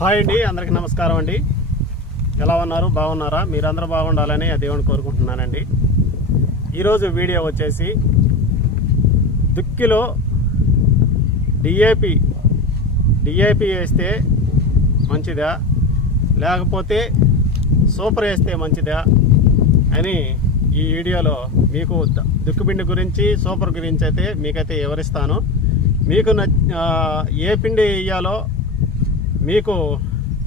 Hi అండి, అందరికీ నమస్కారం అండి. ఎలా ఉన్నారు? బాగున్నారా? మీరందరూ బాగుండాలని ఆ దేవుని కోరుకుంటున్నానండి. ఈరోజు వీడియో వచ్చేసి దుక్కిలో డిఏపి వేస్తే మంచిదా లేకపోతే సూపర్ వేస్తే మంచిదా అని ఈ వీడియోలో మీకు దుక్కిపిండి గురించి సూపర్ గురించి అయితే మీకైతే వివరిస్తాను. మీకు ఏ పిండి వేయాలో మీకు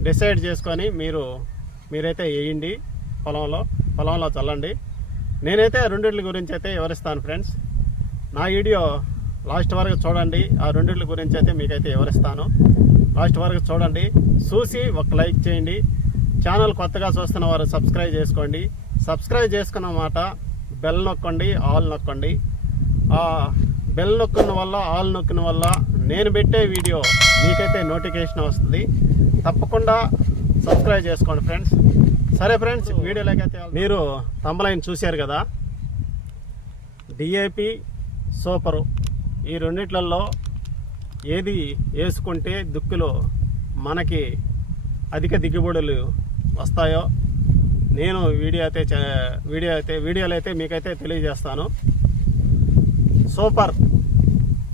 డిసైడ్ చేసుకొని మీరైతే వేయండి, పొలంలో చల్లండి. నేనైతే రెండిట్ల గురించి అయితే వివరిస్తాను ఫ్రెండ్స్. నా వీడియో లాస్ట్ వరకు చూడండి. ఆ రెండిట్ల గురించి అయితే మీకైతే వివరిస్తాను. లాస్ట్ వరకు చూడండి, చూసి ఒక లైక్ చేయండి. ఛానల్ కొత్తగా చూస్తున్న వారు సబ్స్క్రైబ్ చేసుకోండి. సబ్స్క్రైబ్ చేసుకున్న మాట బెల్ నొక్కండి, ఆల్ నొక్కండి. ఆ బెల్ నొక్కిన వల్ల, ఆల్ నొక్కిన వల్ల నేను పెట్టే వీడియో మీకైతే నోటిఫికేషన్ వస్తుంది. తప్పకుండా సబ్స్క్రైబ్ చేసుకోండి ఫ్రెండ్స్. సరే ఫ్రెండ్స్, వీడియోలోకైతే మీరు థంబ్నెయిల్ చూశారు కదా. డిఏపి సూపరు ఈ రెండిట్లలో ఏది వేసుకుంటే దుక్కులో మనకి అధిక దిగుబడులు వస్తాయో నేను వీడియోలో అయితే మీకైతే తెలియజేస్తాను.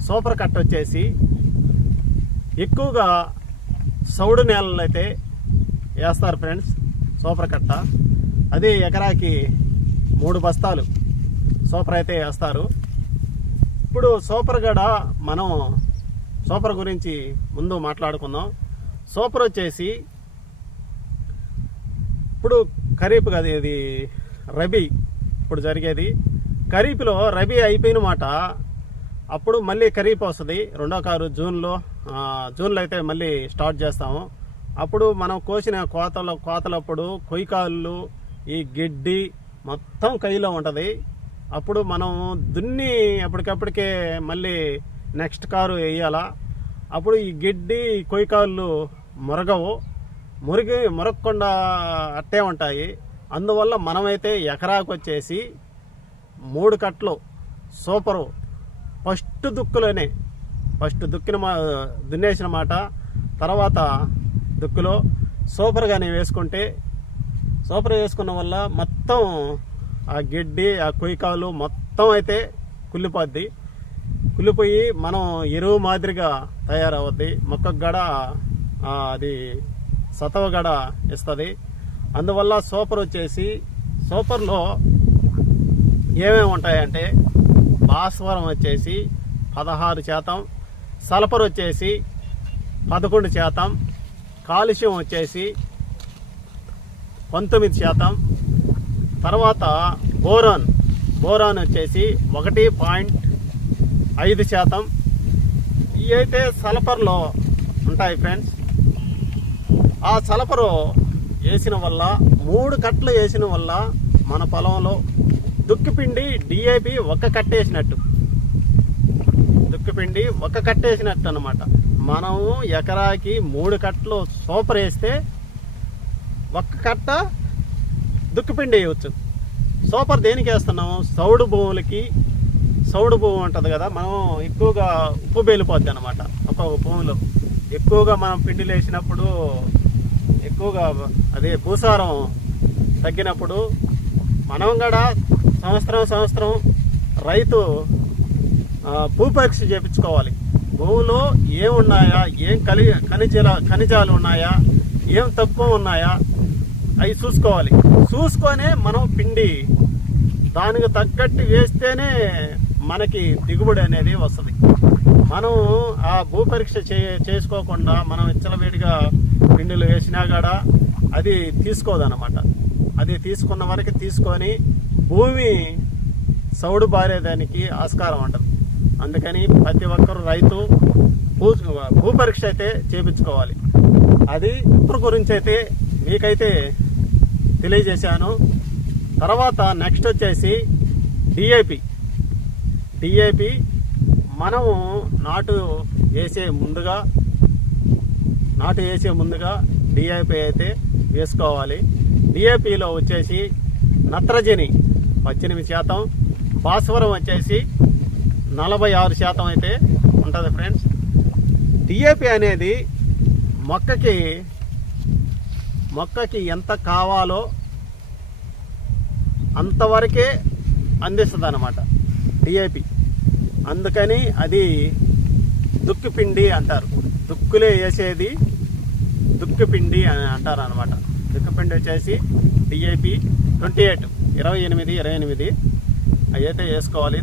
సూపర్ కట్ వచ్చేసి ఎక్కువగా సౌడు నేలలు అయితే వేస్తారు ఫ్రెండ్స్. సూపర్ కట్ట అది ఎకరాకి 3 బస్తాలు సూపర్ అయితే వేస్తారు. ఇప్పుడు మనం సూపర్ గురించి ముందు మాట్లాడుకుందాం. సూపర్ వచ్చేసి ఇప్పుడు ఖరీఫ్ కదా, ఇది రబీ ఇప్పుడు జరిగేది. ఖరీఫ్లో రబీ అయిపోయిన మాట, అప్పుడు మళ్ళీ ఖరీఫ్ వస్తుంది. రెండో కారు జూన్లో అయితే మళ్ళీ స్టార్ట్ చేస్తాము. అప్పుడు మనం కోసిన కోతలప్పుడు కొయ్యకాళ్ళు ఈ గిడ్డి మొత్తం కైలో ఉంటుంది. అప్పుడు మనం దున్ని అప్పటికప్పటికే మళ్ళీ నెక్స్ట్ కారు వేయాలా. అప్పుడు ఈ గిడ్డి కొయ్యకాళ్ళు మురగకుండా అట్టే ఉంటాయి. అందువల్ల మనమైతే ఎకరాకు వచ్చేసి 3 కట్టలు సూపరు ఫస్ట్ దున్నేసిన మాట, తర్వాత దుక్కులో సూపర్గానే వేసుకుంటే, సూపర్ వేసుకున్న వల్ల మొత్తం ఆ గిడ్డి ఆ కొయ్యకాలు మొత్తం అయితే కుళ్ళిపోయి మనం ఎరువు మాదిరిగా తయారవుద్ది. మొక్కకు గడ అది సతవ గడ ఇస్తుంది. అందువల్ల సూపర్ వచ్చేసి సూపర్లో ఏమేమి ఉంటాయంటే భాస్వరం వచ్చేసి 16%, సల్ఫర్ వచ్చేసి 11%, కాల్షియం వచ్చేసి 19%, తర్వాత బోరాన్ వచ్చేసి 1.5%. ఇవి అయితే సల్ఫర్లో ఉంటాయి ఫ్రెండ్స్. ఆ సల్ఫరు వేసిన వల్ల 3 కట్టలు వేసిన వల్ల మన పొలంలో దుక్కిపిండి డిఏపి ఒక కట్టేసినట్టు అనమాట. మనము ఎకరాకి 3 కట్టలు సూపర్ వేస్తే 1 కట్ట దుక్కిపిండి వేయవచ్చు. సూపర్ దేనికి వేస్తున్నాము? సౌడు భూమి ఉంటుంది కదా, మనం ఎక్కువగా ఉప్పు బేలిపోద్ది అనమాట. ఒక్కొక్క భూమిలో ఎక్కువగా మనం పిండిలు వేసినప్పుడు ఎక్కువగా అదే భూసారం తగ్గినప్పుడు మనం కూడా సంవత్సరం రైతు భూపరీక్ష చేయించుకోవాలి. భూమిలో ఏమున్నాయా, ఏం ఖనిజాలు ఉన్నాయా, ఏం తక్కువ ఉన్నాయా అవి చూసుకొనే మనం పిండి దానికి తగ్గట్టు వేస్తేనే మనకి దిగుబడి అనేది వస్తుంది. మనం ఆ భూపరీక్ష చేసుకోకుండా మనం విచ్చలవేడిగా పిండిలు వేసినా కూడా అది తీసుకోదన్నమాట. అది తీసుకున్న వరకు తీసుకొని భూమి సౌడు బారేదానికి ఆస్కారం ఉంటుంది. అందుకని ప్రతి ఒక్కరు రైతు భూపరీక్ష అయితే చేయించుకోవాలి. అది ఇప్పుడు గురించి అయితే మీకైతే తెలియజేశాను. తర్వాత నెక్స్ట్ వచ్చేసి డిఏపి మనము నాటు వేసే ముందుగా డిఏపి అయితే వేసుకోవాలి. డిఏపిలో వచ్చేసి నత్రజని 18%, భాస్వరం వచ్చేసి 46% అయితే ఉంటుంది ఫ్రెండ్స్. డిఏపి అనేది మొక్కకి మొక్కకి ఎంత కావాలో అంతవరకే అందిస్తుంది అన్నమాట డిఏపి. అందుకని అది దుక్కిపిండి అంటారు. దుక్కులే వేసేది దుక్కిపిండి అని అంటారు అనమాట. దుక్కిపిండి వచ్చేసి డిఏపి 28 28 అయితే వేసుకోవాలి.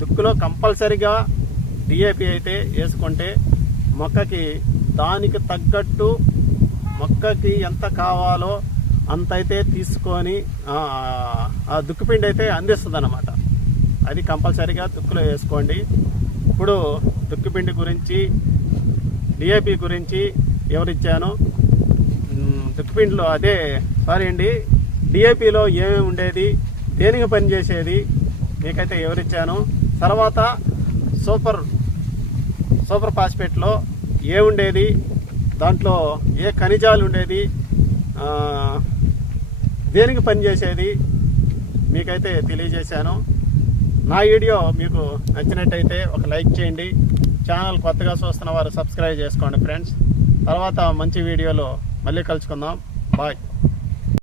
దుక్కులో కంపల్సరిగా డిఏపి అయితే వేసుకుంటే మొక్కకి దానికి తగ్గట్టు మొక్కకి ఎంత కావాలో అంత అయితే తీసుకొని ఆ దుక్కిపిండి అయితే అందిస్తుంది అన్నమాట. అది కంపల్సరిగా దుక్కులో వేసుకోండి. ఇప్పుడు దుక్కిపిండి గురించి డిఏపి గురించి ఎవరిచ్చాను, దుక్కిపిండిలో డిఏపిలో ఏమేమి ఉండేది, దేనికి పనిచేసేది మీకైతే ఎవరిచ్చాను. తర్వాత సూపర్ ఫాస్ఫేట్లో ఏముండేది, దాంట్లో ఏ ఖనిజాలు ఉండేది, దేనికి పనిచేసేది మీకైతే తెలియజేశాను. నా వీడియో మీకు నచ్చినట్టయితే ఒక లైక్ చేయండి. ఛానల్ కొత్తగా చూస్తున్న వారు సబ్స్క్రైబ్ చేసుకోండి ఫ్రెండ్స్. తర్వాత మంచి వీడియోలో మళ్ళీ కలుసుకుందాం. బాయ్.